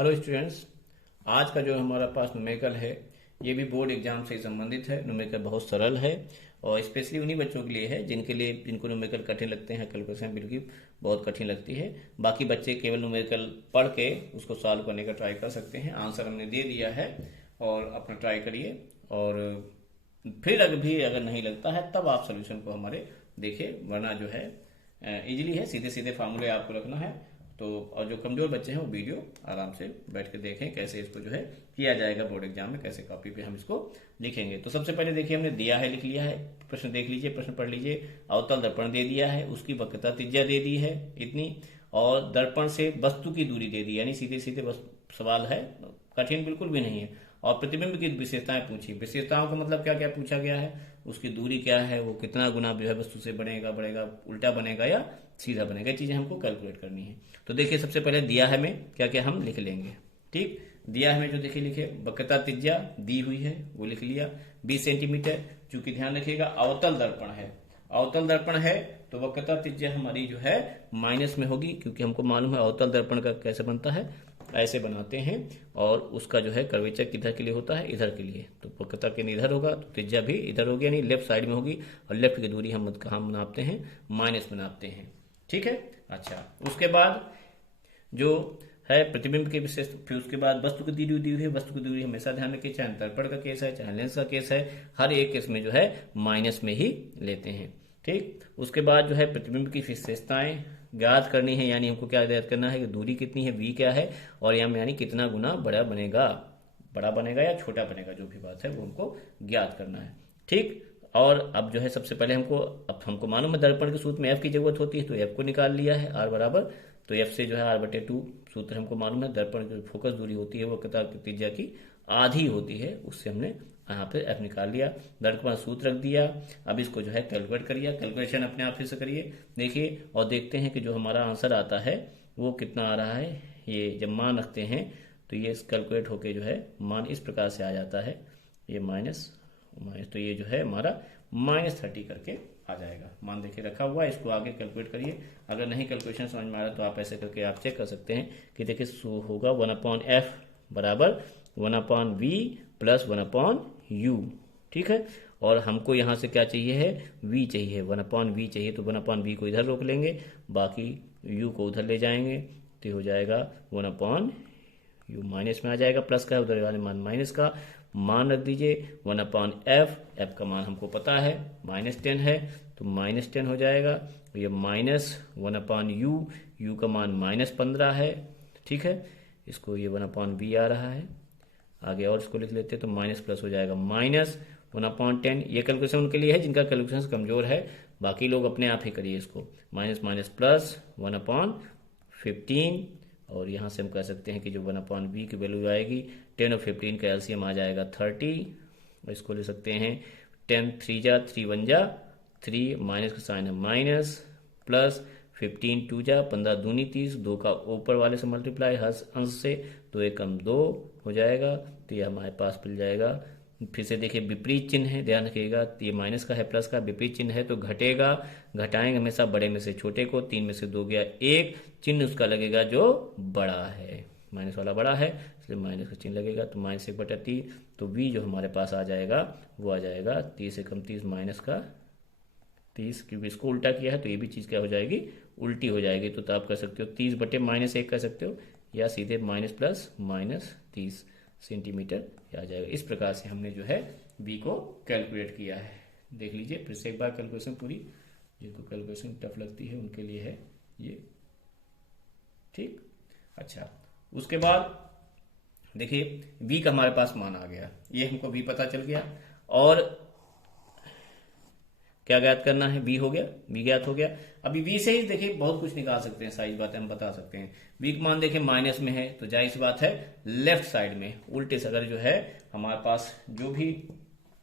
Hello students, आज का जो हमारा पास न्यूमेरिकल है ये भी बोर्ड एग्जाम से संबंधित है। न्यूमेरिकल बहुत सरल है और स्पेशली उन्हीं बच्चों के लिए है जिनको न्यूमेरिकल कठिन लगते हैं, कैलकुलेशन बिल्कुल बहुत कठिन लगती है। बाकी बच्चे केवल न्यूमेरिकल पढ़ के उसको सॉल्व करने का ट्राई कर सकते हैं। आंसर हमने दे दिया है और अपना ट्राई करिए। और फिर अगर नहीं लगता है तब आप सोल्यूशन को हमारे देखिए, वरना जो है इजीली है, सीधे सीधे फार्मूले आपको रखना है। तो और जो कमजोर बच्चे हैं वो वीडियो आराम से बैठ के देखें कैसे इसको जो है किया जाएगा बोर्ड एग्जाम में, कैसे कॉपी पे हम इसको लिखेंगे। तो सबसे पहले देखिए, हमने दिया है, लिख लिया है। प्रश्न देख लीजिए, प्रश्न पढ़ लीजिए। अवतल दर्पण दे दिया है, उसकी वक्रता त्रिज्या दे दी है इतनी, और दर्पण से वस्तु की दूरी दे दी, यानी सीधे सीधे सवाल है, कठिन बिल्कुल भी नहीं है। और प्रतिबिंब की विशेषताएं पूछी। विशेषताओं का मतलब क्या क्या पूछा गया है, उसकी दूरी क्या है, वो कितना गुना जो है वस्तु से बढ़ेगा, उल्टा बनेगा या सीधा बनेगा, चीजें हमको कैलकुलेट करनी है। तो देखिए, सबसे पहले दिया है में क्या क्या हम लिख लेंगे। ठीक, दिया है में जो देखिए लिखे, वक्रता त्रिज्या दी हुई है वो लिख लिया 20 सेंटीमीटर। चूंकि ध्यान रखिएगा अवतल दर्पण है, अवतल दर्पण है तो वक्रता त्रिज्या हमारी जो है माइनस में होगी, क्योंकि हमको मालूम है अवतल दर्पण का कैसे बनता है, ऐसे बनाते हैं। और उसका जो है कर्वेचर किधर के लिए होता है, इधर के लिए। तो वक्रता के इधर होगा तो त्रिज्या भी इधर होगी, यानी लेफ्ट साइड में होगी। और लेफ्ट की दूरी हम कहाँ नापते हैं, माइनस में नापते हैं। ठीक है। अच्छा, उसके बाद जो है प्रतिबिंब के विशेष, फिर उसके बाद वस्तु की दूरी दी हुई है। वस्तु की दूरी हमेशा ध्यान रखिए, चाहे दर्पण का केस है चाहे लेंस का केस है, हर एक केस में जो है माइनस में ही लेते हैं। ठीक, उसके बाद जो है प्रतिबिंब की विशेषताएं ज्ञात करनी है, यानी हमको क्या ज्ञात करना है कि दूरी कितनी है, v क्या है, और यानी कितना गुना बड़ा बनेगा या छोटा बनेगा, जो भी बात है वो हमको ज्ञात करना है। ठीक, और अब जो है सबसे पहले हमको मालूम है दर्पण के सूत्र में f की जरूरत होती है, तो f को निकाल लिया है, r बराबर, तो f से जो है r/2 सूत्र हमको मालूम है। दर्पण की फोकस दूरी होती है वो वक्रता की त्रिज्या की आधी होती है, उससे हमने यहाँ पे f निकाल लिया, दर्पण सूत्र रख दिया। अब इसको जो है कैलकुलेट करिए, कैलकुलेशन अपने आप से करिए, देखिए और देखते हैं कि जो हमारा आंसर आता है वो कितना आ रहा है। ये जब मान रखते हैं तो ये कैलकुलेट होके जो है मान इस प्रकार से आ जाता है, ये माइनस, तो ये जो है हमारा -30 करके आ जाएगा। मान देखिए रखा हुआ है, इसको आगे कैलकुलेट करिए। अगर नहीं कैलकुलेशन समझ में आ रहा तो आप ऐसे करके आप चेक कर सकते हैं कि देखिए होगा 1/f बराबर 1/v प्लस 1/u। ठीक है, और हमको यहाँ से क्या चाहिए है, v चाहिए, 1/v चाहिए, तो 1/v को इधर रोक लेंगे, बाकी u को उधर ले जाएंगे, तो हो जाएगा 1/u, माइनस में आ जाएगा, प्लस का उधर वाले मान माइनस का मान रख दीजिए 1/f, f का मान हमको पता है -10 है, तो -10 हो जाएगा। ये -1/u, u का मान -15 है। ठीक है, इसको ये 1/v आ रहा है, आगे और इसको लिख लेते हैं, तो माइनस प्लस हो जाएगा -1/10। ये कैलकुलेशन उनके लिए है जिनका कैलकुलेशन कमजोर है, बाकी लोग अपने आप ही करिए इसको। माइनस माइनस प्लस 1/15, और यहाँ से हम कह सकते हैं कि जो 1/v की वैल्यू आएगी 10 और 15 का एलसीएम आ जाएगा 30, और इसको ले सकते हैं 10 3 जा 3 1 जा 3, माइनस का साइन है माइनस, प्लस 15 2 जा 15 दूनी 30, 2 का ऊपर वाले से मल्टीप्लाई हर अंश से, 2 एकम 2 हो जाएगा, तो ये हमारे पास मिल जाएगा। फिर से देखिए विपरीत चिन्ह है, ध्यान रखिएगा, ये माइनस का है प्लस का, विपरीत चिन्ह है तो घटेगा, घटाएंगे हमेशा बड़े में से छोटे को, 3 में से 2 गया 1, चिन्ह उसका लगेगा जो बड़ा है, माइनस वाला बड़ा है इसलिए माइनस का चिन्ह लगेगा, तो -1/30, तो v जो हमारे पास आ जाएगा वो आ जाएगा 30 एकम 30 माइनस का 30, क्योंकि इसको उल्टा किया है तो ये भी चीज़ क्या हो जाएगी, उल्टी हो जाएगी। तो आप कह सकते हो 30/-1 कह सकते हो, या सीधे माइनस प्लस -30 सेंटीमीटर आ जाएगा। इस प्रकार से हमने जो है v को कैलकुलेट किया है। देख लीजिए फिर से एक बार कैलकुलेशन पूरी, जिनको कैलकुलेशन टफ लगती है उनके लिए है ये। ठीक, अच्छा, उसके बाद देखिए v का हमारे पास मान आ गया, ये हमको v पता चल गया, और क्या ज्ञात करना है, v हो गया, v ज्ञात हो गया। अभी v से ही देखिए बहुत कुछ निकाल सकते हैं, सारी बातें हम बता सकते हैं। v का मान देखिए माइनस में है, तो जाहिर सी बात है लेफ्ट साइड में उल्टे से अगर जो है हमारे पास जो भी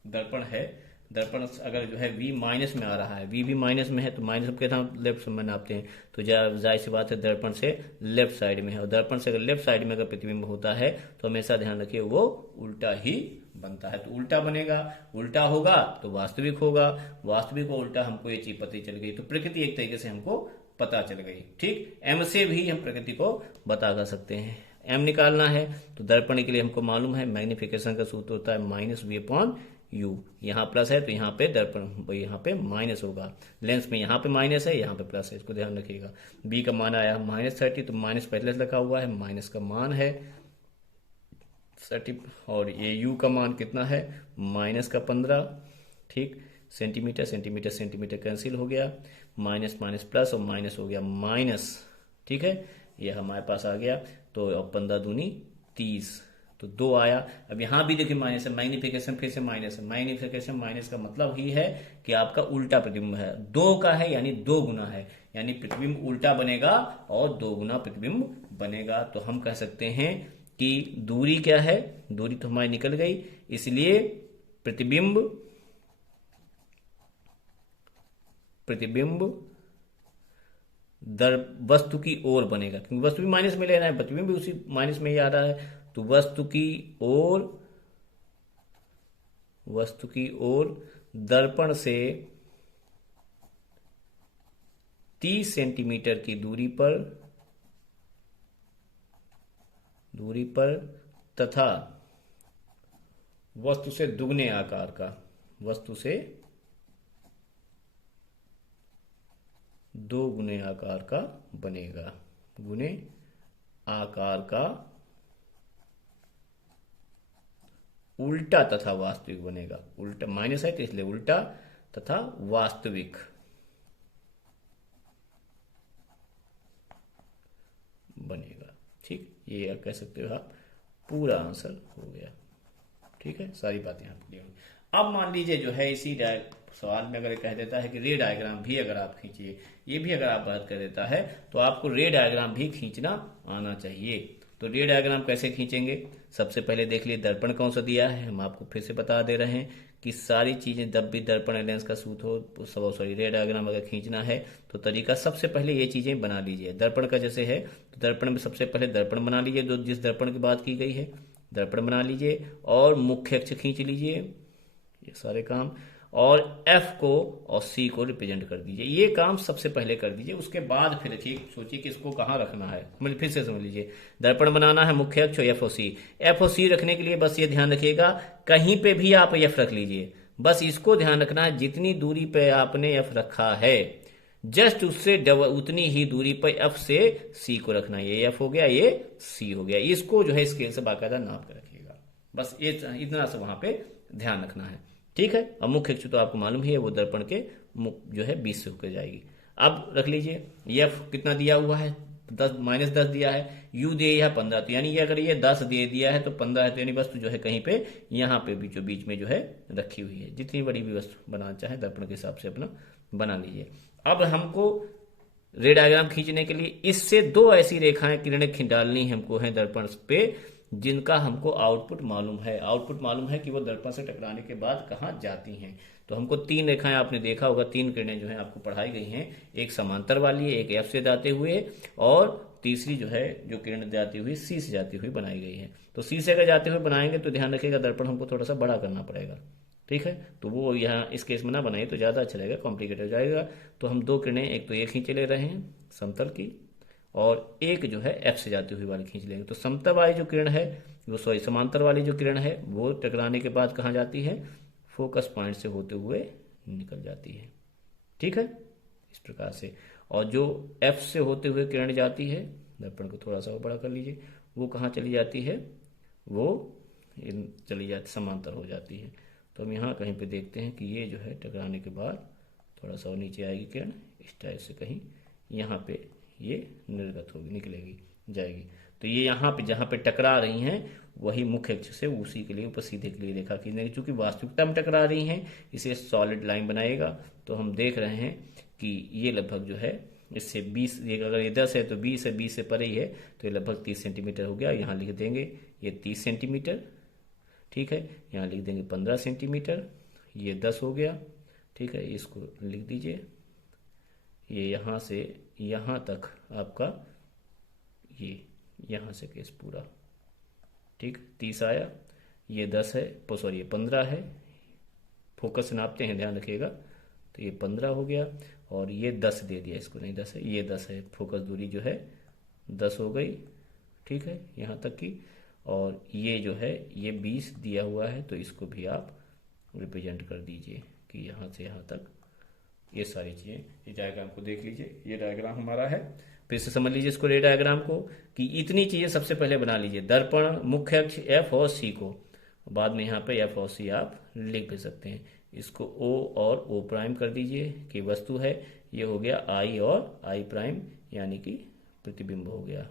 दर्पण है, दर्पण अगर जो है v माइनस में आ रहा है, v भी माइनस में है, तो माइनस के साथ लेफ्ट में नापते हैं, तो जाहिर सी बात है दर्पण से लेफ्ट साइड में है, और दर्पण से अगर लेफ्ट साइड में अगर प्रतिबिंब होता है तो हमेशा ध्यान रखिए वो उल्टा ही बनता है, तो उल्टा बनेगा, उल्टा होगा तो वास्तविक होगा, वास्तविक और उल्टा हमको ये चीज पता चल गई, तो प्रकृति एक तरीके से हमको पता चल गई। ठीक, एम से भी हम प्रकृति को बता कर सकते हैं, m निकालना है तो दर्पण के लिए हमको मालूम है मैग्निफिकेशन का सूत्र होता है -v/u। यहाँ प्लस है तो यहाँ पे दर्पण यहाँ पे माइनस होगा, लेंस में यहाँ पे माइनस है यहाँ पे प्लस है, इसको ध्यान रखिएगा। b का मान आया -30 तो माइनस पहले से लिखा हुआ है, माइनस का मान है 30 और ये u का मान कितना है -15। ठीक, सेंटीमीटर सेंटीमीटर सेंटीमीटर कैंसिल हो गया, माइनस माइनस प्लस और माइनस हो गया माइनस। ठीक है, ये हमारे पास आ गया। तो अब 15 दूनी 30 तो 2 आया। अब यहाँ भी देखिए माइनस है, मैग्निफिकेशन फिर से माइनस है। मैग्निफिकेशन माइनस का मतलब ही है कि आपका उल्टा प्रतिबिंब है, 2 का है यानी 2 गुना है, यानी प्रतिबिंब उल्टा बनेगा और 2 गुना प्रतिबिंब बनेगा। तो हम कह सकते हैं कि दूरी क्या है, दूरी तो हमारी निकल गई, इसलिए प्रतिबिंब दर वस्तु की ओर बनेगा, क्योंकि वस्तु भी माइनस में ले रहा है, प्रतिबिंब भी उसी माइनस में ही आ रहा है। तो वस्तु की ओर दर्पण से 30 सेंटीमीटर की दूरी पर तथा वस्तु से दुगने आकार का, वस्तु से 2 गुने आकार का बनेगा, गुने आकार का उल्टा तथा वास्तविक बनेगा। उल्टा माइनस है तो इसलिए उल्टा तथा वास्तविक बनेगा। ठीक, ये कह सकते हो आप पूरा आंसर हो गया। ठीक है, सारी बातें यहाँ क्लियर हुई। अब मान लीजिए जो है इसी सवाल में अगर कह देता है कि रे डायग्राम भी अगर आप खींचिए, ये भी अगर आप बात कर देता है तो आपको रे डायग्राम भी खींचना आना चाहिए। तो रे डायग्राम कैसे खींचेंगे, सबसे पहले देख लिए दर्पण कौन सा दिया है, हम आपको फिर से बता दे रहे हैं कि सारी चीजें जब भी दर्पण लेंस का सूत्र हो, सॉरी रे डायग्राम अगर खींचना है तो तरीका सबसे पहले ये चीजें बना लीजिए। दर्पण का जैसे है तो दर्पण में सबसे पहले दर्पण बना लीजिए, जो जिस दर्पण की बात की गई है दर्पण बना लीजिए और मुख्य अक्ष खींच लीजिए, ये सारे काम, और F को और C को रिप्रेजेंट कर दीजिए। ये काम सबसे पहले कर दीजिए, उसके बाद फिर ठीक सोचिए कि इसको कहाँ रखना है। मतलब फिर से समझ लीजिए, दर्पण बनाना है, मुख्य अक्ष F और C। F और C रखने के लिए बस ये ध्यान रखिएगा कहीं पे भी आप F रख लीजिए, बस इसको ध्यान रखना है जितनी दूरी पे आपने F रखा है जस्ट उससे डबल उतनी ही दूरी पर F से C को रखना है। ये F हो गया, ये C हो गया, इसको जो है स्केल से बाकायदा नाप कर रखिएगा। बस ये इतना सा वहां पे ध्यान रखना है। ठीक है, अब मुख्य अक्ष तो आपको मालूम ही है, वो दर्पण के जो है 20 से होकर जाएगी। अब रख लीजिए F कितना दिया हुआ है, 10 -10 दिया है, U दिया है 15, तो यानी ये अगर ये 10 दे दिया है तो 15 है, तो यानी वस्तु जो है कहीं पे यहाँ पे बीचों बीच में जो है रखी हुई है। जितनी बड़ी भी वस्तु बनाना चाहे दर्पण के हिसाब से अपना बना लीजिए। अब हमको रे डायग्राम खींचने के लिए इससे 2 ऐसी रेखाएं किरणें डालनी हमको है दर्पण पे जिनका हमको आउटपुट मालूम है। आउटपुट मालूम है कि वो दर्पण से टकराने के बाद कहाँ जाती हैं। तो हमको 3 रेखाएं, आपने देखा होगा 3 किरणें जो है आपको पढ़ाई गई हैं, एक समांतर वाली है, एक F से जाते हुए, और तीसरी जो है जो किरण जाती हुई C से जाती हुई बनाई गई है। तो C से अगर जाते हुए बनाएंगे तो ध्यान रखिएगा दर्पण हमको थोड़ा सा बड़ा करना पड़ेगा। ठीक है, तो वो यहाँ इस केस में ना बनाइए तो ज़्यादा अच्छा रहेगा, कॉम्प्लिकेट हो जाएगा। तो हम 2 किरणें, एक तो ये खींचे ले रहे हैं समतल की, और एक जो है F से जाती हुई वाली खींच लेंगे। तो समतल वाली जो किरण है वो, सॉरी समांतर वाली जो किरण है वो टकराने के बाद कहाँ जाती है, फोकस पॉइंट से होते हुए निकल जाती है। ठीक है, इस प्रकार से। और जो F से होते हुए किरण जाती है, दर्पण को थोड़ा सा और बड़ा कर लीजिए, वो कहाँ चली जाती है, वो चली जाती, समांतर हो जाती है। तो हम यहाँ कहीं पे देखते हैं कि ये जो है टकराने के बाद थोड़ा सा और नीचे आएगी किरण, इस टाइप से कहीं यहाँ पे ये निर्गत होगी, निकलेगी, जाएगी। तो ये यहाँ पे जहाँ पे टकरा रही हैं वही मुख्य अक्ष से उसी के लिए ऊपर सीधे के लिए रेखा खींचने, चूंकि वास्तविकता में टकरा रही हैं इसे सॉलिड लाइन बनाएगा। तो हम देख रहे हैं कि ये लगभग जो है इससे 20, अगर ये 10 है तो 20 है, 20 से परे ही है तो ये लगभग 30 सेंटीमीटर हो गया। यहाँ लिख देंगे ये 30 सेंटीमीटर। ठीक है, यहाँ लिख देंगे 15 सेंटीमीटर, ये 10 हो गया। ठीक है, इसको लिख दीजिए, ये यहाँ से यहाँ तक आपका ये यहाँ से केस पूरा। ठीक, 30 आया, ये 10 है, सॉरी ये 15 है, फोकस नापते हैं ध्यान रखिएगा। तो ये 15 हो गया और ये 10 दे दिया, इसको नहीं 10 है, ये 10 है, फोकस दूरी जो है 10 हो गई। ठीक है, यहाँ तक की। और ये जो है ये 20 दिया हुआ है, तो इसको भी आप रिप्रेजेंट कर दीजिए कि यहाँ से यहाँ तक ये सारी चीज़ें। इस डायग्राम को देख लीजिए, ये डायग्राम हमारा है। फिर से समझ लीजिए इसको, रे डायग्राम को, कि इतनी चीज़ें सबसे पहले बना लीजिए। दर्पण मुख्य अक्ष एफ और सी को, बाद में यहाँ पे एफ और सी आप लिख भी सकते हैं। इसको ओ और ओ प्राइम कर दीजिए कि वस्तु है। ये हो गया आई और आई प्राइम, यानी कि प्रतिबिंब हो गया।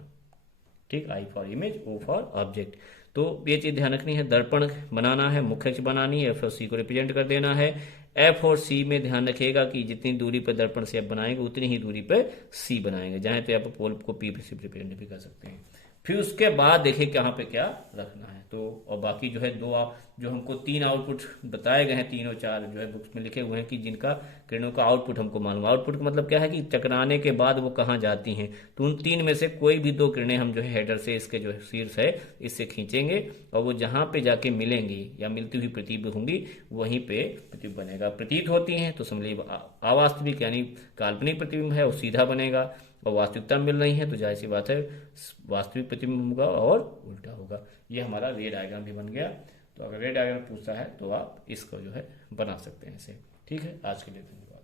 ठीक, I for image, O for object. तो ये चीज ध्यान रखनी है, दर्पण बनाना है, मुख्य अक्ष बनानी है, एफ और सी को रिप्रेजेंट कर देना है। एफ और सी में ध्यान रखिएगा कि जितनी दूरी पर दर्पण से आप बनाएंगे उतनी ही दूरी पर सी बनाएंगे। जहां पे आप पोल को पी से रिप्रेजेंट भी कर सकते हैं। फिर उसके बाद देखिए कहाँ पे क्या रखना है। तो और बाकी जो है दो जो हमको 3 आउटपुट बताए गए हैं, 3 और 4 जो है बुक्स में लिखे हुए हैं कि जिनका किरणों का आउटपुट हमको मालूम। आउटपुट का मतलब क्या है कि टकराने के बाद वो कहाँ जाती हैं। तो उन 3 में से कोई भी 2 किरणें हम जो है हेडर से, इसके जो शीर्ष है इससे खींचेंगे, और वो जहाँ पे जाके मिलेंगी या मिलती हुई प्रतीत होंगी वहीं पे प्रतिबिंब बनेगा। प्रतीत होती हैं तो समझ लीजिए अवास्तविक यानी काल्पनिक प्रतिबिंब है, और सीधा बनेगा। और वास्तविकता मिल रही है तो जाहिर सी बात है वास्तविक प्रतिबिंब होगा और उल्टा होगा। ये हमारा रे डायग्राम भी बन गया। तो अगर रे डायग्राम पूछता है तो आप इसको जो है बना सकते हैं इसे। ठीक है, आज के लिए धन्यवाद।